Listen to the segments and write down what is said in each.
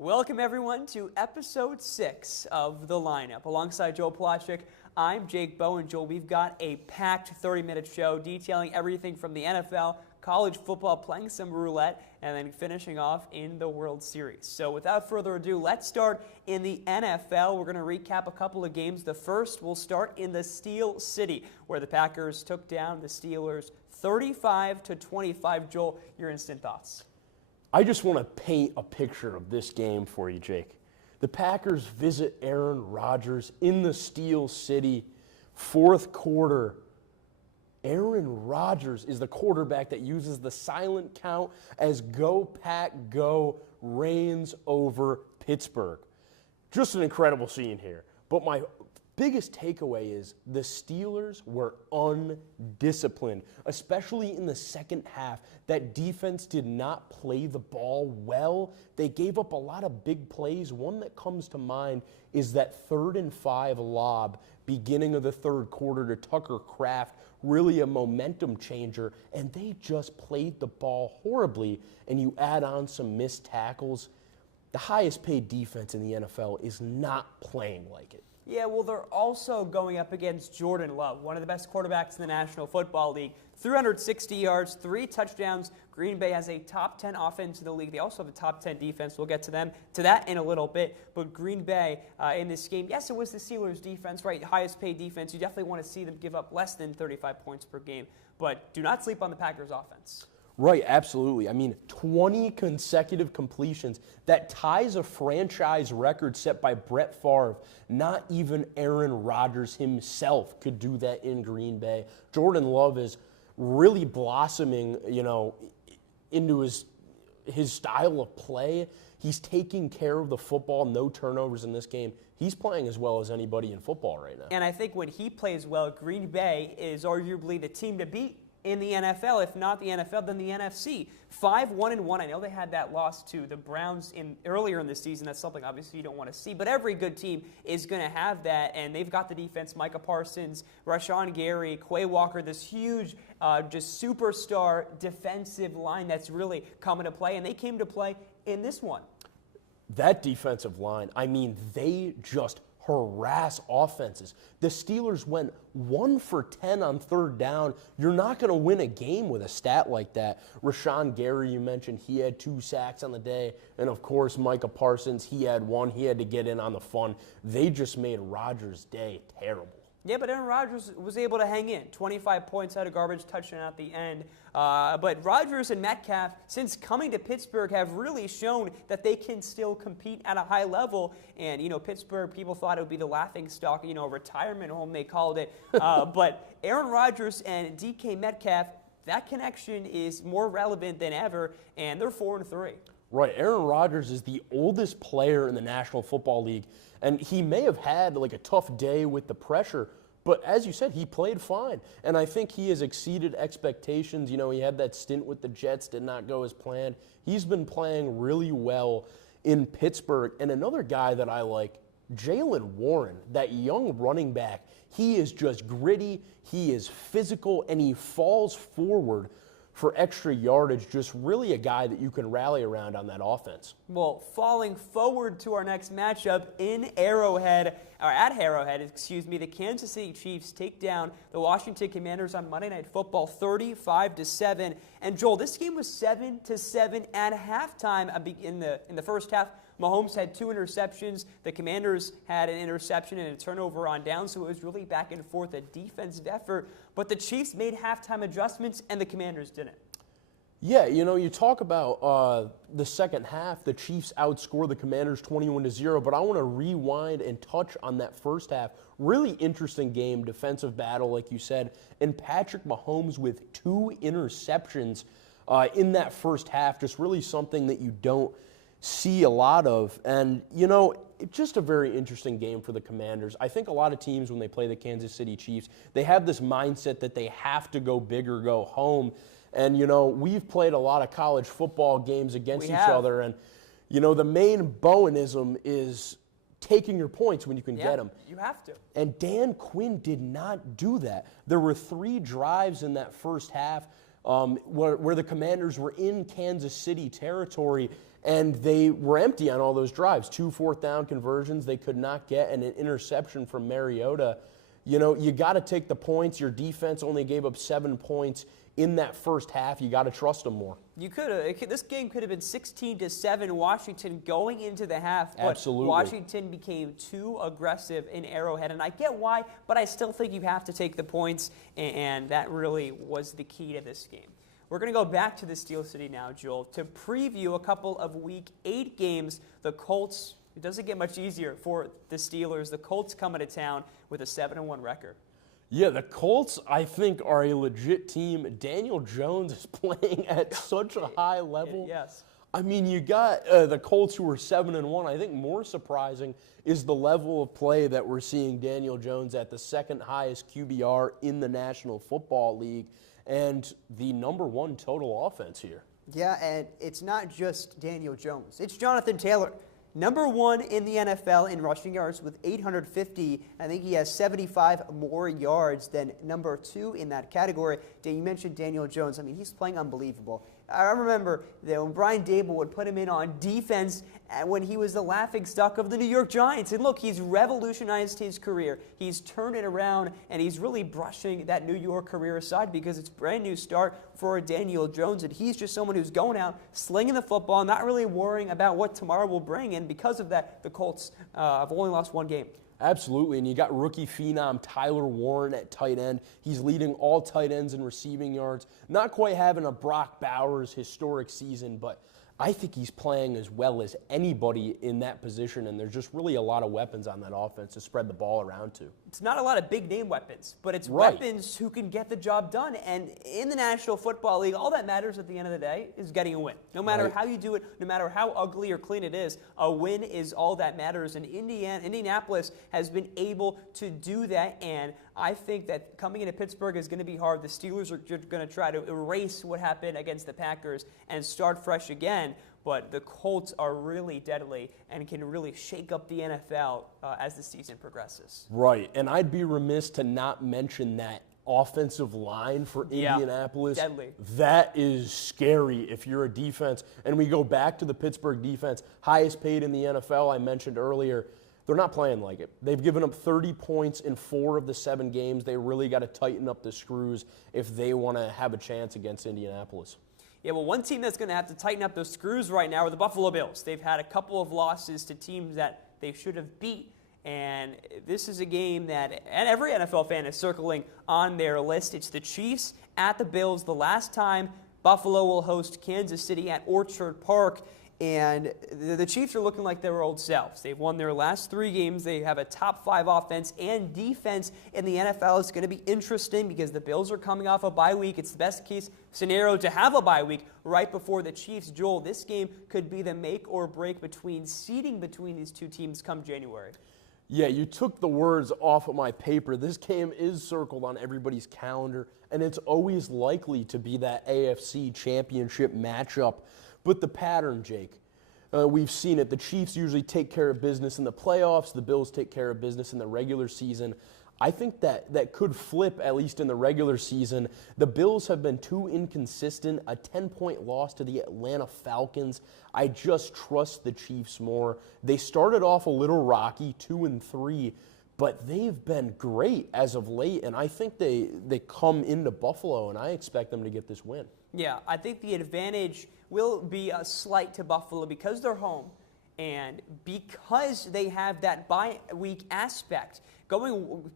Welcome, everyone, to episode 6 of The Lineup. Alongside Joel Pelachik, I'm Jake Bowen and Joel. We've got a packed 30-minute show detailing everything from the NFL, college football, playing some roulette, and then finishing off in the World Series. So without further ado, let's start in the NFL. We're going to recap a couple of games. The first will start in the Steel City, where the Packers took down the Steelers 35-25. Joel, your instant thoughts? I just want to paint a picture of this game for you, Jake. The Packers visit Aaron Rodgers in the Steel City, fourth quarter. Aaron Rodgers is the quarterback that uses the silent count as Go Pack Go reigns over Pittsburgh. Just an incredible scene here. But my biggest takeaway is the Steelers were undisciplined, especially in the second half. That defense did not play the ball well. They gave up a lot of big plays. One that comes to mind is that 3rd and 5 lob beginning of the third quarter to Tucker Kraft, really a momentum changer, and they just played the ball horribly, and you add on some missed tackles. The highest paid defense in the NFL is not playing like it. Yeah, well, they're also going up against Jordan Love, one of the best quarterbacks in the National Football League. 360 yards, 3 touchdowns. Green Bay has a top 10 offense in the league. They also have a top 10 defense. We'll get to that in a little bit. But Green Bay in this game, yes, it was the Steelers' defense, right? Highest paid defense. You definitely want to see them give up less than 35 points per game. But do not sleep on the Packers' offense. Right, absolutely. I mean, 20 consecutive completions. That ties a franchise record set by Brett Favre. Not even Aaron Rodgers himself could do that in Green Bay. Jordan Love is really blossoming, into his style of play. He's taking care of the football, no turnovers in this game. He's playing as well as anybody in football right now. And I think when he plays well, Green Bay is arguably the team to beat in the NFL. If not the NFL, then the NFC. 5-1-1. I know they had that loss to the Browns earlier in the season. That's something obviously you don't want to see. But every good team is going to have that, and they've got the defense. Micah Parsons, Rashawn Gary, Quay Walker, this huge just superstar defensive line that's really coming to play, and they came to play in this one. That defensive line, I mean, they just harass offenses. The Steelers went 1 for 10 on third down. You're not going to win a game with a stat like that. Rashawn Gary, you mentioned, he had 2 sacks on the day. And, of course, Micah Parsons, he had 1. He had to get in on the fun. They just made Rodgers' day terrible. Yeah, but Aaron Rodgers was able to hang in. 25 points out of garbage touchdown at the end. But Rodgers and Metcalf, since coming to Pittsburgh, have really shown that they can still compete at a high level. And, Pittsburgh, people thought it would be the laughingstock, retirement home, they called it. But Aaron Rodgers and DK Metcalf, that connection is more relevant than ever, and they're 4-3. Right. Aaron Rodgers is the oldest player in the National Football League, and he may have had a tough day with the pressure, but as you said, he played fine. And I think he has exceeded expectations. He had that stint with the Jets, did not go as planned. He's been playing really well in Pittsburgh. And another guy that I like, Jaylen Warren, that young running back, he is just gritty, he is physical, and he falls forward for extra yardage. Just really a guy that you can rally around on that offense. Well, falling forward to our next matchup at Arrowhead, the Kansas City Chiefs take down the Washington Commanders on Monday Night Football 35-7. And Joel, this game was 7-7 at halftime in the first half. Mahomes had 2 interceptions. The Commanders had an interception and a turnover on down, so it was really back and forth, a defensive effort. But the Chiefs made halftime adjustments, and the Commanders didn't. Yeah, you talk about the second half, the Chiefs outscore the Commanders 21-0, but I want to rewind and touch on that first half. Really interesting game, defensive battle, like you said, and Patrick Mahomes with 2 interceptions in that first half, just really something that you don't see a lot of. And, it's just a very interesting game for the Commanders. I think a lot of teams, when they play the Kansas City Chiefs, they have this mindset that they have to go big or go home. And, we've played a lot of college football games against each other. And, the main Bowenism is taking your points when you can get them. You have to. And Dan Quinn did not do that. There were 3 drives in that first half. where the Commanders were in Kansas City territory, and they were empty on all those drives. 2 fourth-down conversions they could not get, and an interception from Mariota. You know, you got to take the points. Your defense only gave up 7 points in that first half. You got to trust them more. You could have. This game could have been 16-7 Washington going into the half. But Absolutely. Washington became too aggressive in Arrowhead, and I get why, but I still think you have to take the points, and that really was the key to this game. We're going to go back to the Steel City now, Joel, to preview a couple of Week 8 games. The Colts, it doesn't get much easier for the Steelers. The Colts coming to town with a 7-1 record. Yeah, the Colts, I think, are a legit team. Daniel Jones is playing at such a high level. Yes. I mean, you got the Colts who are 7-1. I think more surprising is the level of play that we're seeing Daniel Jones at, the second highest QBR in the National Football League, and the #1 total offense here. Yeah, and it's not just Daniel Jones. It's Jonathan Taylor. #1 in the NFL in rushing yards with 850. I think he has 75 more yards than #2 in that category. You mentioned Daniel Jones. I mean, he's playing unbelievable. I remember that when Brian Dable would put him in on defense when he was the laughingstock of the New York Giants. And look, he's revolutionized his career. He's turned it around, and he's really brushing that New York career aside because it's a brand new start for Daniel Jones. And he's just someone who's going out, slinging the football, not really worrying about what tomorrow will bring. And because of that, the Colts have only lost 1 game. Absolutely, and you got rookie phenom Tyler Warren at tight end. He's leading all tight ends in receiving yards. Not quite having a Brock Bowers historic season, but I think he's playing as well as anybody in that position, and there's just really a lot of weapons on that offense to spread the ball around to. It's not a lot of big-name weapons, but it's weapons who can get the job done. And in the National Football League, all that matters at the end of the day is getting a win. No matter how you do it, no matter how ugly or clean it is, a win is all that matters. And Indianapolis has been able to do that, and I think that coming into Pittsburgh is going to be hard. The Steelers are going to try to erase what happened against the Packers and start fresh again. But the Colts are really deadly and can really shake up the NFL as the season progresses. Right, and I'd be remiss to not mention that offensive line for Indianapolis. Deadly. That is scary if you're a defense. And we go back to the Pittsburgh defense, highest paid in the NFL, I mentioned earlier. They're not playing like it. They've given up 30 points in 4 of the 7 games. They really got to tighten up the screws if they want to have a chance against Indianapolis. Yeah, well, one team that's going to have to tighten up those screws right now are the Buffalo Bills. They've had a couple of losses to teams that they should have beat, and this is a game that and every NFL fan is circling on their list. It's the Chiefs at the Bills. The last time Buffalo will host Kansas City at Orchard Park, and the Chiefs are looking like their old selves. They've won their last 3 games. They have a top 5 offense and defense in the NFL. It's going to be interesting because the Bills are coming off a bye week. It's the best case scenario to have a bye week right before the Chiefs. Joel, this game could be the make or break seeding between these two teams come January. Yeah, you took the words off of my paper. This game is circled on everybody's calendar, and it's always likely to be that AFC championship matchup. But the pattern, Jake, we've seen it. The Chiefs usually take care of business in the playoffs. The Bills take care of business in the regular season. I think that could flip, at least in the regular season. The Bills have been too inconsistent. A 10-point loss to the Atlanta Falcons. I just trust the Chiefs more. They started off a little rocky, 2-3, but they've been great as of late, and I think they come into Buffalo, and I expect them to get this win. Yeah, I think the advantage will be a slight to Buffalo because they're home and because they have that bye week aspect.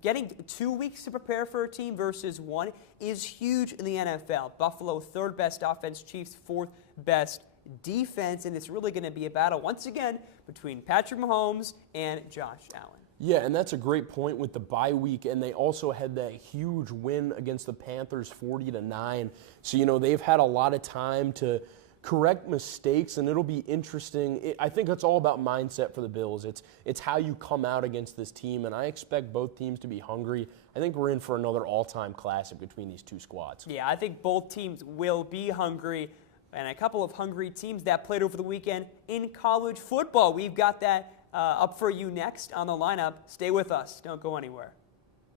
Getting 2 weeks to prepare for a team versus 1 is huge in the NFL. Buffalo, 3rd best offense, Chiefs, 4th best defense, and it's really going to be a battle once again between Patrick Mahomes and Josh Allen. Yeah, and that's a great point with the bye week, and they also had that huge win against the Panthers, 40-9. So, they've had a lot of time to correct mistakes, and it'll be interesting. I think it's all about mindset for the Bills. It's how you come out against this team, and I expect both teams to be hungry. I think we're in for another all-time classic between these two squads. Yeah, I think both teams will be hungry, and a couple of hungry teams that played over the weekend in college football. We've got that up for you next on the lineup. Stay with us. Don't go anywhere.